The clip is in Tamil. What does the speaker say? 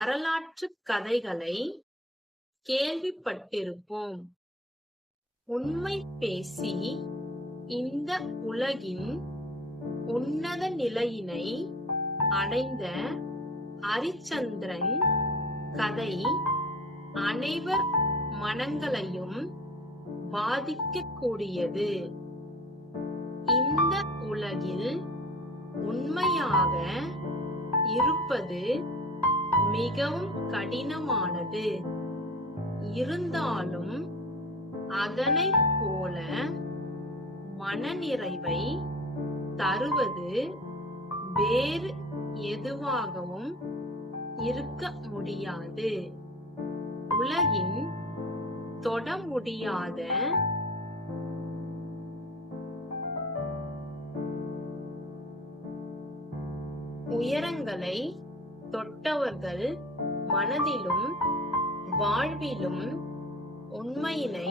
வரலாற்றுக் கதைகளை கேள்விப்பட்டிருப்போம். உண்மை பேசி இந்த உலகின் உன்னத நிலையினை அடைந்த அரிச்சந்திரன் கதை அனைவர் மனங்களையும் பாதிக்கக்கூடியது. இந்த உலகில் உண்மையாக இருப்பது மிகவும் கடினமானது. இருந்தாலும் அதனைப் போல மனநிறைவை தருவது வேறு எதுவாகவும் இருக்க முடியாது. உலகின் தொட முடியாத உயரங்களை தொட்டவர்கள் மனதிலும் வாழ்விலும் உண்மையினை